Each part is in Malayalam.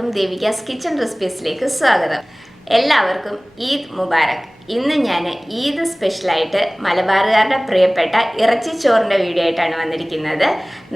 എല്ലാവർക്കും ദേവികാസ് കിച്ചൺ റെസിപ്പീസിലേക്ക് സ്വാഗതം. എല്ലാവർക്കും ഈദ് മുബാരക്. ഇന്ന് ഞാൻ ഈദ് സ്പെഷ്യലായിട്ട് മലബാറുകാരുടെ പ്രിയപ്പെട്ട ഇറച്ചിച്ചോറിൻ്റെ വീഡിയോ ആയിട്ടാണ് വന്നിരിക്കുന്നത്.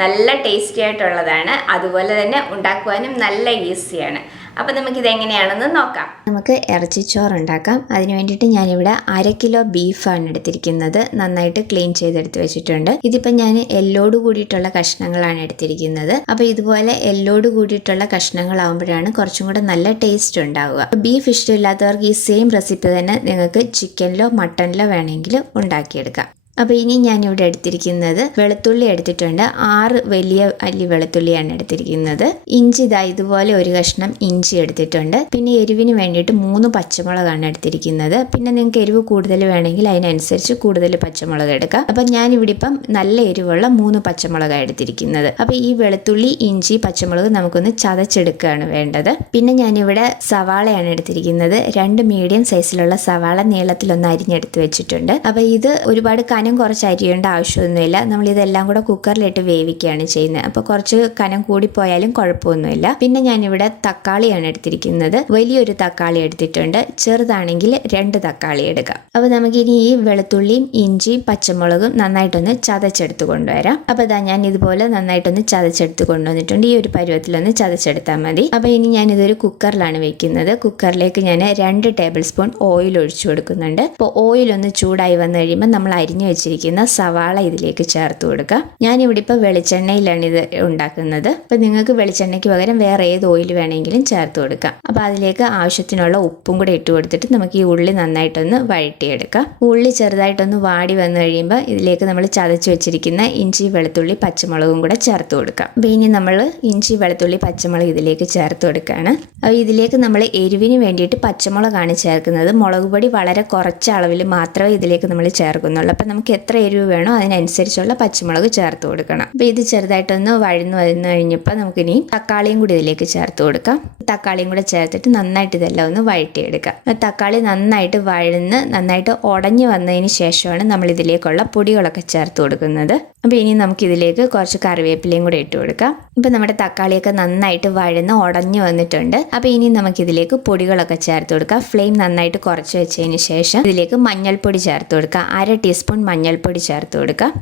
നല്ല ടേസ്റ്റി ആയിട്ടുള്ളതാണ്, അതുപോലെ തന്നെ ഉണ്ടാക്കുവാനും നല്ല ഈസിയാണ്. അപ്പോൾ നമുക്കിത് എങ്ങനെയാണെന്ന് നോക്കാം. നമുക്ക് ഇറച്ചിച്ചോറ് ഉണ്ടാക്കാം. അതിന് വേണ്ടിയിട്ട് ഞാനിവിടെ 1/2 കിലോ ബീഫാണ് എടുത്തിരിക്കുന്നത്. നന്നായിട്ട് ക്ലീൻ ചെയ്തെടുത്ത് വെച്ചിട്ടുണ്ട്. ഇതിപ്പോൾ ഞാൻ എല്ലോട് കൂടിയിട്ടുള്ള കഷ്ണങ്ങളാണ് എടുത്തിരിക്കുന്നത്. അപ്പോൾ ഇതുപോലെ എല്ലോട് കൂടിയിട്ടുള്ള കഷ്ണങ്ങളാകുമ്പോഴാണ് കുറച്ചും കൂടെ നല്ല ടേസ്റ്റ് ഉണ്ടാവുക. ബീഫ് ഇഷ്ടമില്ലാത്തവർക്ക് ഈ സെയിം റെസിപ്പി തന്നെ നിങ്ങൾക്ക് ചിക്കനിലോ മട്ടനിലോ വേണമെങ്കിൽ ഉണ്ടാക്കിയെടുക്കാം. അപ്പോൾ ഇനി ഞാനിവിടെ എടുത്തിരിക്കുന്നത് വെളുത്തുള്ളി എടുത്തിട്ടുണ്ട്. 6 വലിയ അല്ലി വെളുത്തുള്ളിയാണ് എടുത്തിരിക്കുന്നത്. ഇഞ്ചി ഇതാ ഇതുപോലെ ഒരു കഷ്ണം ഇഞ്ചി എടുത്തിട്ടുണ്ട്. പിന്നെ എരിവിന് വേണ്ടിയിട്ട് 3 പച്ചമുളകാണ് എടുത്തിരിക്കുന്നത്. പിന്നെ നിങ്ങൾക്ക് എരിവ് കൂടുതൽ വേണമെങ്കിൽ അതിനനുസരിച്ച് കൂടുതൽ പച്ചമുളക് എടുക്കാം. അപ്പം ഞാനിവിടെ ഇപ്പം നല്ല എരിവുള്ള 3 പച്ചമുളകാണ് എടുത്തിരിക്കുന്നത്. അപ്പോൾ ഈ വെളുത്തുള്ളി, ഇഞ്ചി, പച്ചമുളക് നമുക്കൊന്ന് ചതച്ചെടുക്കുകയാണ് വേണ്ടത്. പിന്നെ ഞാനിവിടെ സവാളയാണ് എടുത്തിരിക്കുന്നത്. 2 മീഡിയം സൈസിലുള്ള സവാള നീളത്തിലൊന്ന് അരിഞ്ഞെടുത്ത് വെച്ചിട്ടുണ്ട്. അപ്പോൾ ഇത് ഒരുപാട് കനം കുറച്ച് അരിയേണ്ട ആവശ്യമൊന്നുമില്ല. നമ്മളിതെല്ലാം കൂടെ കുക്കറിലിട്ട് വേവിക്കുകയാണ് ചെയ്യുന്നത്. അപ്പോൾ കുറച്ച് കനം കൂടിപ്പോയാലും കുഴപ്പമൊന്നുമില്ല. പിന്നെ ഞാനിവിടെ തക്കാളിയാണ് എടുത്തിരിക്കുന്നത്. വലിയൊരു തക്കാളി എടുത്തിട്ടുണ്ട്. ചെറുതാണെങ്കിൽ 2 തക്കാളി എടുക്കാം. അപ്പോൾ നമുക്കിനി ഈ വെളുത്തുള്ളിയും ഇഞ്ചിയും പച്ചമുളകും നന്നായിട്ടൊന്ന് ചതച്ചെടുത്ത് കൊണ്ടുവരാം. അപ്പോൾ ഇതാ ഞാൻ ഇതുപോലെ നന്നായിട്ടൊന്ന് ചതച്ചെടുത്ത് കൊണ്ടുവന്നിട്ടുണ്ട്. ഈ ഒരു പരുവത്തിലൊന്ന് ചതച്ചെടുത്താൽ മതി. അപ്പോൾ ഇനി ഞാനിതൊരു കുക്കറിലാണ് വെക്കുന്നത്. കുക്കറിലേക്ക് ഞാൻ 2 ടേബിൾ സ്പൂൺ ഓയിൽ ഒഴിച്ചു കൊടുക്കുന്നുണ്ട്. അപ്പോൾ ഓയിലൊന്ന് ചൂടായി വന്നു കഴിയുമ്പോൾ നമ്മൾ അരിഞ്ഞു വെച്ചിരിക്കുന്ന സവാള ഇതിലേക്ക് ചേർത്ത് കൊടുക്കുക. ഞാനിവിടെ ഇപ്പോൾ വെളിച്ചെണ്ണയിലാണ് ഇത് ഉണ്ടാക്കുന്നത്. അപ്പോൾ നിങ്ങൾക്ക് വെളിച്ചെണ്ണയ്ക്ക് പകരം വേറെ ഏത് ഓയിൽ വേണമെങ്കിലും ചേർത്ത് കൊടുക്കാം. അപ്പോൾ അതിലേക്ക് ആവശ്യത്തിനുള്ള ഉപ്പും കൂടെ ഇട്ട് കൊടുത്തിട്ട് നമുക്ക് ഈ ഉള്ളി നന്നായിട്ടൊന്ന് വഴറ്റിയെടുക്കാം. ഉള്ളി ചെറുതായിട്ടൊന്ന് വാടി വന്നു കഴിയുമ്പോൾ ഇതിലേക്ക് നമ്മൾ ചതച്ച് വെച്ചിരിക്കുന്ന ഇഞ്ചി, വെളുത്തുള്ളി, പച്ചമുളകും കൂടെ ചേർത്ത് കൊടുക്കാം. അപ്പോൾ ഇനി നമ്മൾ ഇഞ്ചി, വെളുത്തുള്ളി, പച്ചമുളക് ഇതിലേക്ക് ചേർത്ത് കൊടുക്കുകയാണ്. അപ്പോൾ ഇതിലേക്ക് നമ്മൾ എരിവിന് വേണ്ടിയിട്ട് പച്ചമുളകാണ് ചേർക്കുന്നത്. മുളക് പൊടി വളരെ കുറച്ച് അളവിൽ മാത്രമേ ഇതിലേക്ക് നമ്മൾ ചേർക്കുന്നുള്ളൂ. അപ്പോൾ നമുക്ക് എത്ര എരിവ് വേണോ അതിനനുസരിച്ചുള്ള പച്ചമുളക് ചേർത്ത് കൊടുക്കണം. അപ്പോൾ ഇത് ചെറുതായിട്ടൊന്ന് വഴന്നു കഴിഞ്ഞപ്പോൾ നമുക്കിനി തക്കാളിയും കൂടി ഇതിലേക്ക് ചേർത്ത് കൊടുക്കാം. തക്കാളിയും കൂടെ ചേർത്തിട്ട് നന്നായിട്ട് ഇതെല്ലാം ഒന്ന് വഴറ്റിയെടുക്കാം. തക്കാളി നന്നായിട്ട് വഴന്ന് നന്നായിട്ട് ഉടഞ്ഞു വന്നതിന് ശേഷമാണ് നമ്മൾ ഇതിലേക്കുള്ള പൊടികളൊക്കെ ചേർത്ത് കൊടുക്കുന്നത്. അപ്പോൾ ഇനി നമുക്കിതിലേക്ക് കുറച്ച് കറിവേപ്പിലയും കൂടെ ഇട്ട് കൊടുക്കാം. ഇപ്പോൾ നമ്മുടെ തക്കാളിയൊക്കെ നന്നായിട്ട് വഴന്ന് ഉടഞ്ഞു വന്നിട്ടുണ്ട്. അപ്പോൾ ഇനി നമുക്കിതിലേക്ക് പൊടികളൊക്കെ ചേർത്ത് കൊടുക്കാം. ഫ്ലെയിം നന്നായിട്ട് കുറച്ച് വെച്ചതിന് ശേഷം ഇതിലേക്ക് മഞ്ഞൾപ്പൊടി ചേർത്ത് കൊടുക്കാം. 1/2 ടീസ്പൂൺ മഞ്ഞൾപ്പൊടി ചേർത്ത് കൊടുക്കാം.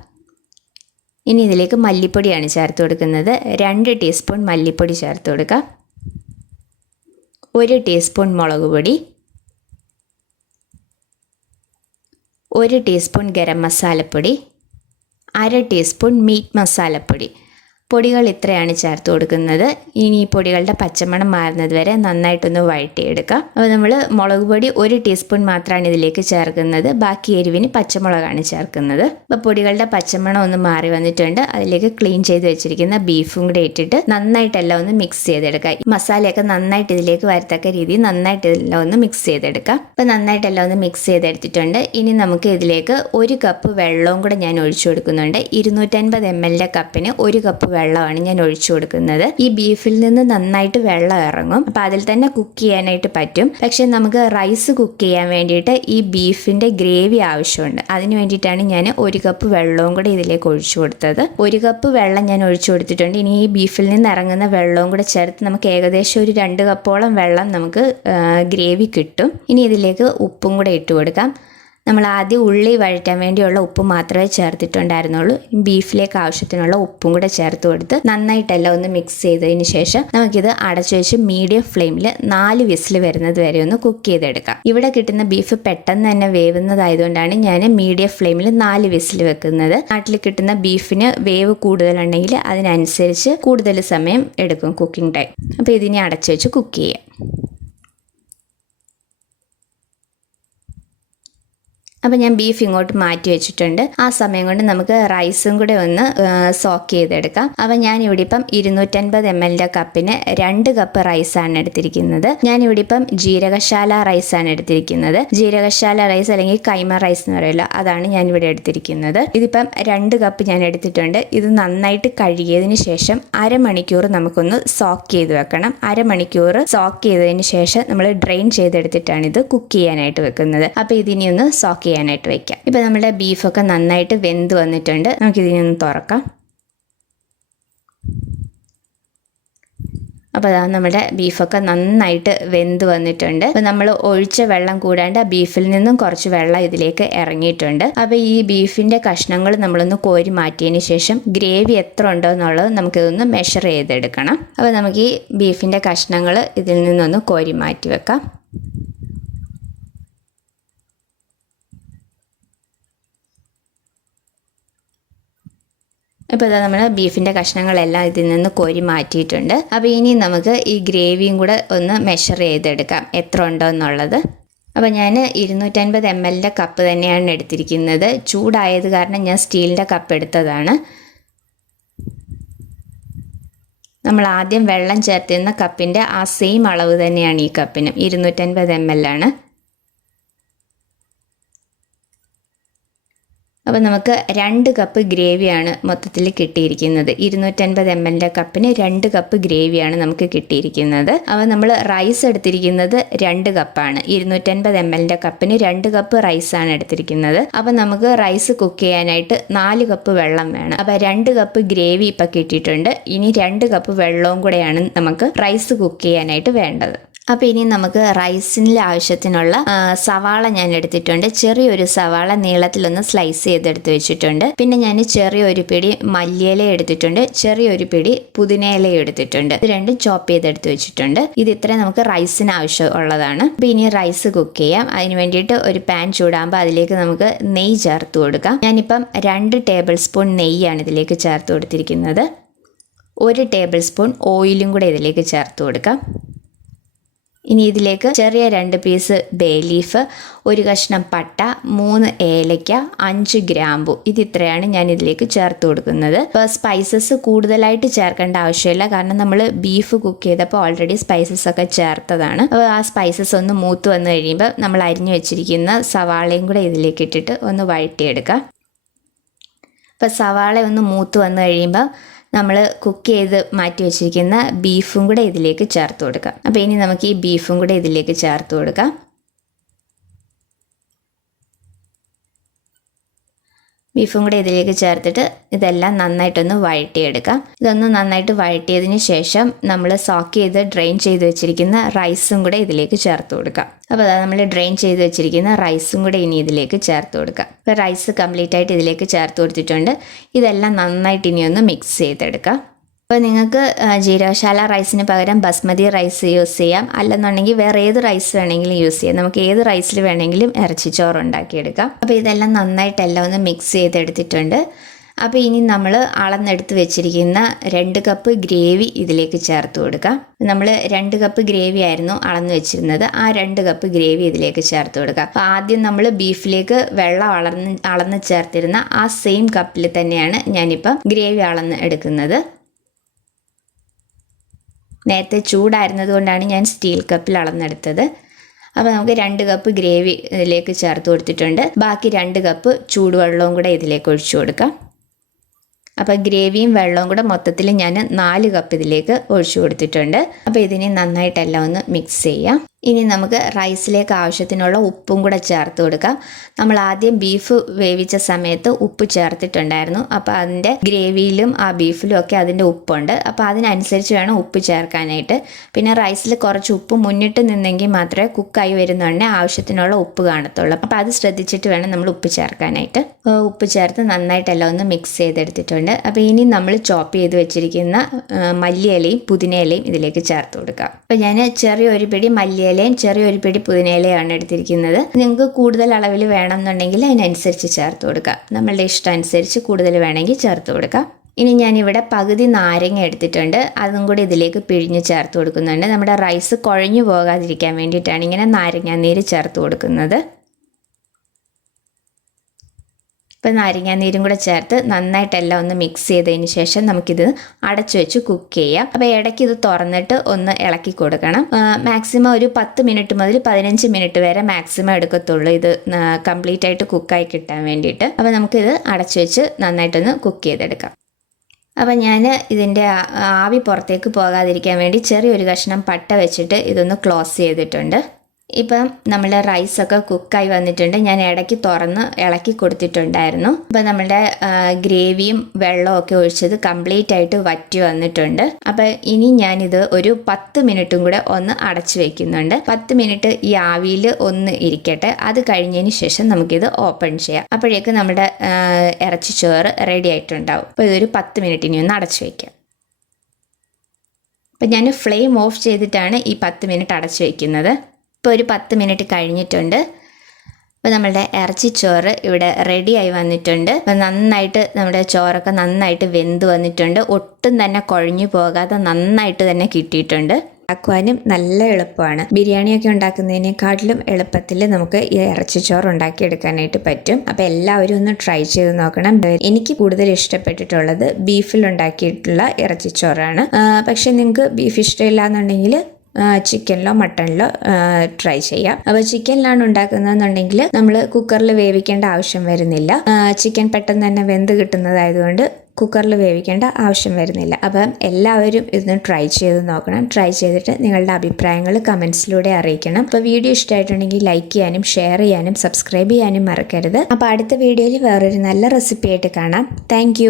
ഇനി ഇതിലേക്ക് മല്ലിപ്പൊടിയാണ് ചേർത്ത് കൊടുക്കുന്നത്. 2 ടീസ്പൂൺ മല്ലിപ്പൊടി ചേർത്ത് കൊടുക്കാം. 1 ടീസ്പൂൺ മുളക് പൊടി, 1 ടീസ്പൂൺ ഗരം മസാലപ്പൊടി, 1/2 ടീസ്പൂൺ മീറ്റ് മസാലപ്പൊടി. പൊടികൾ ഇത്രയാണ് ചേർത്ത് കൊടുക്കുന്നത്. ഇനി ഈ പൊടികളുടെ പച്ചമണം മാറുന്നത് വരെ നന്നായിട്ടൊന്ന് വഴറ്റിയെടുക്കാം. അപ്പോൾ നമ്മൾ മുളക് പൊടി 1 ടീസ്പൂൺ മാത്രമാണ് ഇതിലേക്ക് ചേർക്കുന്നത്. ബാക്കി എരിവിന് പച്ചമുളകാണ് ചേർക്കുന്നത്. അപ്പോൾ പൊടികളുടെ പച്ചമണം ഒന്ന് മാറി വന്നിട്ടുണ്ട്. അതിലേക്ക് ക്ലീൻ ചെയ്ത് വെച്ചിരിക്കുന്ന ബീഫും കൂടെ ഇട്ടിട്ട് നന്നായിട്ടെല്ലാം ഒന്ന് മിക്സ് ചെയ്തെടുക്കാം. മസാലയൊക്കെ നന്നായിട്ട് ഇതിലേക്ക് വരത്തക്ക രീതിയിൽ നന്നായിട്ട് ഇതെല്ലാം ഒന്ന് മിക്സ് ചെയ്തെടുക്കാം. അപ്പോൾ നന്നായിട്ടെല്ലാം ഒന്ന് മിക്സ് ചെയ്തെടുത്തിട്ടുണ്ട്. ഇനി നമുക്ക് ഇതിലേക്ക് 1 കപ്പ് വെള്ളവും കൂടെ ഞാൻ ഒഴിച്ചു കൊടുക്കുന്നുണ്ട്. 250 ml കപ്പിന് 1 കപ്പ് വെള്ളമാണ് ഞാൻ ഒഴിച്ചു കൊടുക്കുന്നത്. ഈ ബീഫിൽ നിന്ന് നന്നായിട്ട് വെള്ളം ഇറങ്ങും. അപ്പോൾ അതിൽ തന്നെ കുക്ക് ചെയ്യാനായിട്ട് പറ്റും. പക്ഷെ നമുക്ക് റൈസ് കുക്ക് ചെയ്യാൻ വേണ്ടിയിട്ട് ഈ ബീഫിൻ്റെ ഗ്രേവി ആവശ്യമുണ്ട്. അതിന് വേണ്ടിയിട്ടാണ് ഞാൻ 1 കപ്പ് വെള്ളവും കൂടെ ഇതിലേക്ക് ഒഴിച്ചു കൊടുത്തത്. 1 കപ്പ് വെള്ളം ഞാൻ ഒഴിച്ചു കൊടുത്തിട്ടുണ്ട്. ഇനി ഈ ബീഫിൽ നിന്ന് ഇറങ്ങുന്ന വെള്ളവും കൂടെ ചേർത്ത് നമുക്ക് ഏകദേശം ഒരു 2 കപ്പോളം വെള്ളം നമുക്ക് ഗ്രേവി കിട്ടും. ഇനി ഇതിലേക്ക് ഉപ്പും കൂടെ ഇട്ട് കൊടുക്കാം. നമ്മൾ ആദ്യം ഉള്ളി വഴറ്റാൻ വേണ്ടിയുള്ള ഉപ്പ് മാത്രമേ ചേർത്തിട്ടുണ്ടായിരുന്നുള്ളൂ. ബീഫിലേക്ക് ആവശ്യത്തിനുള്ള ഉപ്പും കൂടെ ചേർത്ത് കൊടുത്ത് നന്നായിട്ടെല്ലാം ഒന്ന് മിക്സ് ചെയ്തതിന് ശേഷം നമുക്കിത് അടച്ചു വെച്ച് മീഡിയം ഫ്ലെയിമിൽ 4 വിസിൽ വരുന്നത് വരെ ഒന്ന് കുക്ക് ചെയ്തെടുക്കാം. ഇവിടെ കിട്ടുന്ന ബീഫ് പെട്ടെന്ന് തന്നെ വേവുന്നതായതുകൊണ്ടാണ് ഞാൻ മീഡിയം ഫ്ലെയിമിൽ 4 വിസിൽ വെക്കുന്നത്. നാട്ടിൽ കിട്ടുന്ന ബീഫിന് വേവ് കൂടുതലുണ്ടെങ്കിൽ അതിനനുസരിച്ച് കൂടുതൽ സമയം എടുക്കും കുക്കിംഗ് ടൈം. അപ്പോൾ ഇതിനെ അടച്ചു വെച്ച് കുക്ക് ചെയ്യാം. അപ്പോൾ ഞാൻ ബീഫ് ഇങ്ങോട്ട് മാറ്റി വെച്ചിട്ടുണ്ട്. ആ സമയം കൊണ്ട് നമുക്ക് റൈസും കൂടെ ഒന്ന് സോക്ക് ചെയ്തെടുക്കാം. അപ്പോൾ ഞാനിവിടെ ഇപ്പം 250 ml കപ്പിന് 2 കപ്പ് റൈസാണ് എടുത്തിരിക്കുന്നത്. ഞാനിവിടെ ഇപ്പം ജീരകശാല റൈസാണ് എടുത്തിരിക്കുന്നത്. ജീരകശാല റൈസ് അല്ലെങ്കിൽ കൈമ റൈസ് എന്ന് പറയുമല്ലോ, അതാണ് ഞാനിവിടെ എടുത്തിരിക്കുന്നത്. ഇതിപ്പം 2 കപ്പ് ഞാൻ എടുത്തിട്ടുണ്ട്. ഇത് നന്നായിട്ട് കഴുകിയതിന് ശേഷം അരമണിക്കൂർ നമുക്കൊന്ന് സോക്ക് ചെയ്ത് വെക്കണം. അരമണിക്കൂർ സോക്ക് ചെയ്തതിന് ശേഷം നമ്മൾ ഡ്രെയിൻ ചെയ്തെടുത്തിട്ടാണ് ഇത് കുക്ക് ചെയ്യാനായിട്ട് വെക്കുന്നത്. അപ്പോൾ ഇതിനി ഒന്ന് സോക്ക് ചെയ്യാനായിട്ട് വെക്കാം. ഇപ്പോൾ നമ്മുടെ ബീഫൊക്കെ നന്നായിട്ട് വെന്ത് വന്നിട്ടുണ്ട്. നമുക്കിതിനൊന്ന് തുറക്കാം. അപ്പോൾ അതാ നമ്മുടെ ബീഫൊക്കെ നന്നായിട്ട് വെന്ത് വന്നിട്ടുണ്ട്. അപ്പോൾ നമ്മൾ ഒഴിച്ച വെള്ളം കൂടാണ്ട് ആ ബീഫിൽ നിന്നും കുറച്ച് വെള്ളം ഇതിലേക്ക് ഇറങ്ങിയിട്ടുണ്ട്. അപ്പോൾ ഈ ബീഫിൻ്റെ കഷ്ണങ്ങൾ നമ്മളൊന്ന് കോരി മാറ്റിയതിന് ശേഷം ഗ്രേവി എത്ര ഉണ്ടോ എന്നുള്ളത് നമുക്കിതൊന്ന് മെഷർ ചെയ്തെടുക്കണം. അപ്പോൾ നമുക്ക് ഈ ബീഫിൻ്റെ കഷ്ണങ്ങൾ ഇതിൽ നിന്നൊന്ന് കോരി മാറ്റി വെക്കാം. ഇപ്പോൾ ഇതാ നമ്മൾ ബീഫിൻ്റെ കഷ്ണങ്ങളെല്ലാം ഇതിൽ നിന്ന് കോരി മാറ്റിയിട്ടുണ്ട്. അപ്പോൾ ഇനി നമുക്ക് ഈ ഗ്രേവിയും കൂടെ ഒന്ന് മെഷർ ചെയ്തെടുക്കാം എത്ര ഉണ്ടോ എന്നുള്ളത്. അപ്പോൾ ഞാൻ 250 ml കപ്പ് തന്നെയാണ് എടുത്തിരിക്കുന്നത്. ചൂടായത് കാരണം ഞാൻ സ്റ്റീലിൻ്റെ കപ്പ് എടുത്തതാണ്. നമ്മൾ ആദ്യം വെള്ളം ചേർത്തിരുന്ന കപ്പിൻ്റെ ആ സെയിം അളവ് തന്നെയാണ് ഈ കപ്പിനും. 250 ml ആണ്. അപ്പോൾ നമുക്ക് 2 കപ്പ് ഗ്രേവിയാണ് മൊത്തത്തിൽ കിട്ടിയിരിക്കുന്നത്. 250 ml കപ്പിന് 2 കപ്പ് ഗ്രേവിയാണ് നമുക്ക് കിട്ടിയിരിക്കുന്നത്. അപ്പോൾ നമ്മൾ റൈസ് എടുത്തിരിക്കുന്നത് 2 കപ്പാണ്. 250 ml കപ്പിന് 2 കപ്പ് റൈസാണ് എടുത്തിരിക്കുന്നത്. അപ്പോൾ നമുക്ക് റൈസ് കുക്ക് ചെയ്യാനായിട്ട് 4 കപ്പ് വെള്ളം വേണം. അപ്പോൾ 2 കപ്പ് ഗ്രേവി ഇപ്പം കിട്ടിയിട്ടുണ്ട്. ഇനി 2 കപ്പ് വെള്ളവും കൂടെയാണ് നമുക്ക് റൈസ് കുക്ക് ചെയ്യാനായിട്ട് വേണ്ടത്. അപ്പോൾ ഇനി നമുക്ക് റൈസിന് ആവശ്യത്തിനുള്ള സവാള ഞാൻ എടുത്തിട്ടുണ്ട്. ചെറിയൊരു സവാള നീളത്തിലൊന്ന് സ്ലൈസ് ചെയ്തെടുത്ത് വെച്ചിട്ടുണ്ട്. പിന്നെ ഞാൻ ചെറിയൊരു പിടി മല്ലിയില എടുത്തിട്ടുണ്ട്. ചെറിയൊരു പിടി പുതിനയില എടുത്തിട്ടുണ്ട്. ഇത് രണ്ടും ചോപ്പ് ചെയ്തെടുത്ത് വെച്ചിട്ടുണ്ട്. ഇത് ഇത്രയും നമുക്ക് റൈസിന് ആവശ്യമുള്ളതാണ്. അപ്പോൾ ഇനി റൈസ് കുക്ക് ചെയ്യാം. അതിന് വേണ്ടിയിട്ട് ഒരു പാൻ ചൂടാകുമ്പോൾ അതിലേക്ക് നമുക്ക് നെയ്യ് ചേർത്ത് കൊടുക്കാം. ഞാനിപ്പം 2 ടേബിൾ സ്പൂൺ നെയ്യാണ് ഇതിലേക്ക് ചേർത്ത് കൊടുത്തിരിക്കുന്നത്. 1 ടേബിൾ സ്പൂൺ ഓയിലും കൂടെ ഇതിലേക്ക് ചേർത്ത് കൊടുക്കാം. ഇനി ഇതിലേക്ക് ചെറിയ 2 പീസ് ബേ ലീഫ്, 1 കഷ്ണം പട്ട, 3 ഏലയ്ക്ക, 5 ഗ്രാമ്പു, ഇത് ഇത്രയാണ് ഞാൻ ഇതിലേക്ക് ചേർത്ത് കൊടുക്കുന്നത്. ഇപ്പോൾ സ്പൈസസ് കൂടുതലായിട്ട് ചേർക്കേണ്ട ആവശ്യമില്ല, കാരണം നമ്മൾ ബീഫ് കുക്ക് ചെയ്തപ്പോൾ ഓൾറെഡി സ്പൈസസ് ഒക്കെ ചേർത്തതാണ്. അപ്പോൾ ആ സ്പൈസസ് ഒന്ന് മൂത്ത് വന്നു കഴിയുമ്പോൾ നമ്മൾ അരിഞ്ഞു വെച്ചിരിക്കുന്ന സവാളയും കൂടെ ഇതിലേക്ക് ഇട്ടിട്ട് ഒന്ന് വഴറ്റിയെടുക്കാം. അപ്പോൾ സവാള ഒന്ന് മൂത്ത് വന്നു കഴിയുമ്പോൾ നമ്മൾ കുക്ക് ചെയ്ത് മാറ്റി വെച്ചിരിക്കുന്ന ബീഫും കൂടെ ഇതിലേക്ക് ചേർത്ത് കൊടുക്കാം. അപ്പോൾ ഇനി നമുക്ക് ഈ ബീഫും കൂടെ ഇതിലേക്ക് ചേർത്ത് കൊടുക്കാം. ബീഫും കൂടെ ഇതിലേക്ക് ചേർത്തിട്ട് ഇതെല്ലാം നന്നായിട്ടൊന്ന് വഴറ്റിയെടുക്കാം. ഇതൊന്ന് നന്നായിട്ട് വഴറ്റിയതിന് ശേഷം നമ്മൾ സോക്ക് ചെയ്ത് ഡ്രെയിൻ ചെയ്ത് വെച്ചിരിക്കുന്ന റൈസും കൂടെ ഇതിലേക്ക് ചേർത്ത് കൊടുക്കാം. അപ്പോൾ അതാ നമ്മൾ ഡ്രെയിൻ ചെയ്ത് വെച്ചിരിക്കുന്ന റൈസും കൂടെ ഇനി ഇതിലേക്ക് ചേർത്ത് കൊടുക്കാം. ഇപ്പോൾ റൈസ് കംപ്ലീറ്റ് ആയിട്ട് ഇതിലേക്ക് ചേർത്ത് കൊടുത്തിട്ടുണ്ട്. ഇതെല്ലാം നന്നായിട്ട് ഇനി ഒന്ന് മിക്സ് ചെയ്തെടുക്കാം. അപ്പോൾ നിങ്ങൾക്ക് ജീരകശാല റൈസിന് പകരം ബസ്മതി റൈസ് യൂസ് ചെയ്യാം, അല്ലെന്നുണ്ടെങ്കിൽ വേറെ ഏത് റൈസ് വേണമെങ്കിലും യൂസ് ചെയ്യാം. നമുക്ക് ഏത് റൈസിൽ വേണമെങ്കിലും ഇറച്ചിച്ചോറ് ഉണ്ടാക്കിയെടുക്കാം. അപ്പോൾ ഇതെല്ലാം നന്നായിട്ടെല്ലാം ഒന്ന് മിക്സ് ചെയ്തെടുത്തിട്ടുണ്ട്. അപ്പോൾ ഇനി നമ്മൾ അളന്നെടുത്ത് വെച്ചിരിക്കുന്ന 2 കപ്പ് ഗ്രേവി ഇതിലേക്ക് ചേർത്ത് കൊടുക്കാം. നമ്മൾ 2 കപ്പ് ഗ്രേവി ആയിരുന്നു അളന്ന് വെച്ചിരുന്നത്. ആ 2 കപ്പ് ഗ്രേവി ഇതിലേക്ക് ചേർത്ത് കൊടുക്കാം. അപ്പോൾ ആദ്യം നമ്മൾ ബീഫിലേക്ക് വെള്ളം അളന്ന് ചേർത്തിരുന്ന ആ സെയിം കപ്പിൽ തന്നെയാണ് ഞാനിപ്പം ഗ്രേവി അളന്ന് എടുക്കുന്നത്. നേരത്തെ ചൂടായിരുന്നത് കൊണ്ടാണ് ഞാൻ സ്റ്റീൽ കപ്പിൽ അളന്നെടുത്തത്. അപ്പോൾ നമുക്ക് 2 കപ്പ് ഗ്രേവി ഇതിലേക്ക് ചേർത്ത് കൊടുത്തിട്ടുണ്ട്. ബാക്കി 2 കപ്പ് ചൂടുവെള്ളവും കൂടെ ഇതിലേക്ക് ഒഴിച്ചു കൊടുക്കാം. അപ്പോൾ ഗ്രേവിയും വെള്ളവും കൂടെ മൊത്തത്തിൽ ഞാൻ 4 കപ്പ് ഇതിലേക്ക് ഒഴിച്ചു കൊടുത്തിട്ടുണ്ട്. അപ്പോൾ ഇതിനെ നന്നായിട്ടെല്ലാം ഒന്ന് മിക്സ് ചെയ്യാം. ഇനി നമുക്ക് റൈസിലേക്ക് ആവശ്യത്തിനുള്ള ഉപ്പും കൂടെ ചേർത്ത് കൊടുക്കാം. നമ്മൾ ആദ്യം ബീഫ് വേവിച്ച സമയത്ത് ഉപ്പ് ചേർത്തിട്ടുണ്ടായിരുന്നു. അപ്പോൾ അതിൻ്റെ ഗ്രേവിയിലും ആ ബീഫിലും ഒക്കെ അതിൻ്റെ ഉപ്പുണ്ട്. അപ്പോൾ അതിനനുസരിച്ച് വേണം ഉപ്പ് ചേർക്കാനായിട്ട്. പിന്നെ റൈസിൽ കുറച്ച് ഉപ്പ് മുന്നിട്ട് നിന്നെങ്കിൽ മാത്രമേ കുക്കായി വരുന്നുണ്ടെങ്കിൽ ആവശ്യത്തിനുള്ള ഉപ്പ് കാണത്തുള്ളൂ. അപ്പോൾ അത് ശ്രദ്ധിച്ചിട്ട് വേണം നമ്മൾ ഉപ്പ് ചേർക്കാനായിട്ട്. ഉപ്പ് ചേർത്ത് നന്നായിട്ടെല്ലാം ഒന്ന് മിക്സ് ചെയ്തെടുത്തിട്ടുണ്ട്. അപ്പോൾ ഇനി നമ്മൾ ചോപ്പ് ചെയ്ത് വെച്ചിരിക്കുന്ന മല്ലിയിലയും പുതിനയിലയും ഇതിലേക്ക് ചേർത്ത് കൊടുക്കാം. അപ്പോൾ ഞാൻ ചെറിയൊരു പിടി മല്ലിയിലയും ചെറിയൊരു പിടി പുതിനയിലയാണ് എടുത്തിരിക്കുന്നത്. നിങ്ങൾക്ക് കൂടുതൽ അളവിൽ വേണമെന്നുണ്ടെങ്കിൽ അതിനനുസരിച്ച് ചേർത്ത് കൊടുക്കാം. നമ്മളുടെ ഇഷ്ടം അനുസരിച്ച് കൂടുതൽ വേണമെങ്കിൽ ചേർത്ത് കൊടുക്കാം. ഇനി ഞാനിവിടെ പകുതി നാരങ്ങ എടുത്തിട്ടുണ്ട്. അതും കൂടി ഇതിലേക്ക് പിഴിഞ്ഞ് ചേർത്ത് കൊടുക്കുന്നുണ്ട്. നമ്മുടെ റൈസ് കുഴഞ്ഞു പോകാതിരിക്കാൻ വേണ്ടിയിട്ടാണ് ഇങ്ങനെ നാരങ്ങാനീര് ചേർത്ത് കൊടുക്കുന്നത്. ഇപ്പോൾ നാരങ്ങാനീരും കൂടെ ചേർത്ത് നന്നായിട്ടെല്ലാം ഒന്ന് മിക്സ് ചെയ്തതിന് ശേഷം നമുക്കിത് അടച്ചു വെച്ച് കുക്ക് ചെയ്യാം. അപ്പോൾ ഇടയ്ക്ക് ഇത് തുറന്നിട്ട് ഒന്ന് ഇളക്കി കൊടുക്കണം. മാക്സിമം ഒരു 10 മിനിറ്റ് മുതൽ 15 മിനിറ്റ് വരെ മാക്സിമം എടുക്കത്തുള്ളൂ ഇത് കംപ്ലീറ്റ് ആയിട്ട് കുക്കായി കിട്ടാൻ വേണ്ടിയിട്ട്. അപ്പോൾ നമുക്കിത് അടച്ചു വെച്ച് നന്നായിട്ടൊന്ന് കുക്ക് ചെയ്തെടുക്കാം. അപ്പോൾ ഞാൻ ഇതിൻ്റെ ആവി പുറത്തേക്ക് പോകാതിരിക്കാൻ വേണ്ടി ചെറിയൊരു കഷ്ണം പട്ട വെച്ചിട്ട് ഇതൊന്ന് ക്ലോസ് ചെയ്തിട്ടുണ്ട്. ഇപ്പം നമ്മുടെ റൈസൊക്കെ കുക്കായി വന്നിട്ടുണ്ട്. ഞാൻ ഇടയ്ക്ക് തുറന്ന് ഇളക്കി കൊടുത്തിട്ടുണ്ടായിരുന്നു. ഇപ്പം നമ്മുടെ ഗ്രേവിയും വെള്ളവും ഒക്കെ ഒഴിച്ചത് കംപ്ലീറ്റ് ആയിട്ട് വറ്റി വന്നിട്ടുണ്ട്. അപ്പം ഇനി ഞാനിത് ഒരു 10 മിനിറ്റും കൂടെ ഒന്ന് അടച്ചു വെക്കുന്നുണ്ട്. 10 മിനിറ്റ് ഈ ആവിയിൽ ഒന്ന് ഇരിക്കട്ടെ. അത് കഴിഞ്ഞതിന് ശേഷം നമുക്കിത് ഓപ്പൺ ചെയ്യാം. അപ്പോഴേക്ക് നമ്മുടെ ഇറച്ചിച്ചോറ് റെഡി ആയിട്ടുണ്ടാവും. അപ്പോൾ ഇതൊരു 10 മിനിറ്റ് ഇനി ഒന്ന് അടച്ചു വയ്ക്കാം. അപ്പം ഞാൻ ഫ്ലെയിം ഓഫ് ചെയ്തിട്ടാണ് ഈ 10 മിനിറ്റ് അടച്ചു വയ്ക്കുന്നത്. ഇപ്പോൾ ഒരു 10 മിനിറ്റ് കഴിഞ്ഞിട്ടുണ്ട്. അപ്പോൾ നമ്മളുടെ ഇറച്ചിച്ചോറ് ഇവിടെ റെഡിയായി വന്നിട്ടുണ്ട്. അപ്പോൾ നന്നായിട്ട് നമ്മുടെ ചോറൊക്കെ നന്നായിട്ട് വെന്ത് വന്നിട്ടുണ്ട്. ഒട്ടും തന്നെ കുഴഞ്ഞു പോകാതെ നന്നായിട്ട് തന്നെ കിട്ടിയിട്ടുണ്ട്. ഉണ്ടാക്കുവാനും നല്ല എളുപ്പമാണ്. ബിരിയാണിയൊക്കെ ഉണ്ടാക്കുന്നതിനേക്കാട്ടിലും എളുപ്പത്തിൽ നമുക്ക് ഈ ഇറച്ചിച്ചോറ് ഉണ്ടാക്കിയെടുക്കാനായിട്ട് പറ്റും. അപ്പോൾ എല്ലാവരും ഒന്ന് ട്രൈ ചെയ്ത് നോക്കണം. എനിക്ക് കൂടുതൽ ഇഷ്ടപ്പെട്ടിട്ടുള്ളത് ബീഫിൽ ഉണ്ടാക്കിയിട്ടുള്ള ഇറച്ചിച്ചോറാണ്. പക്ഷെ നിങ്ങൾക്ക് ബീഫ് ഇഷ്ടമില്ല എന്നുണ്ടെങ്കിൽ ചിക്കനിലോ മട്ടണിലോ ട്രൈ ചെയ്യാം. അപ്പോൾ ചിക്കനിലാണ് ഉണ്ടാക്കുന്നതെന്നുണ്ടെങ്കിൽ നമ്മൾ കുക്കറിൽ വേവിക്കേണ്ട ആവശ്യം വരുന്നില്ല. ചിക്കൻ പെട്ടെന്ന് തന്നെ വെന്ത് കിട്ടുന്നതായതുകൊണ്ട് കുക്കറിൽ വേവിക്കേണ്ട ആവശ്യം വരുന്നില്ല. അപ്പം എല്ലാവരും ഇതൊന്ന് ട്രൈ ചെയ്ത് നോക്കണം. ട്രൈ ചെയ്തിട്ട് നിങ്ങളുടെ അഭിപ്രായങ്ങൾ കമൻസിലൂടെ അറിയിക്കണം. അപ്പോൾ വീഡിയോ ഇഷ്ടമായിട്ടുണ്ടെങ്കിൽ ലൈക്ക് ചെയ്യാനും ഷെയർ ചെയ്യാനും സബ്സ്ക്രൈബ് ചെയ്യാനും മറക്കരുത്. അപ്പോൾ അടുത്ത വീഡിയോയിൽ വേറൊരു നല്ല റെസിപ്പി ആയിട്ട് കാണാം. താങ്ക്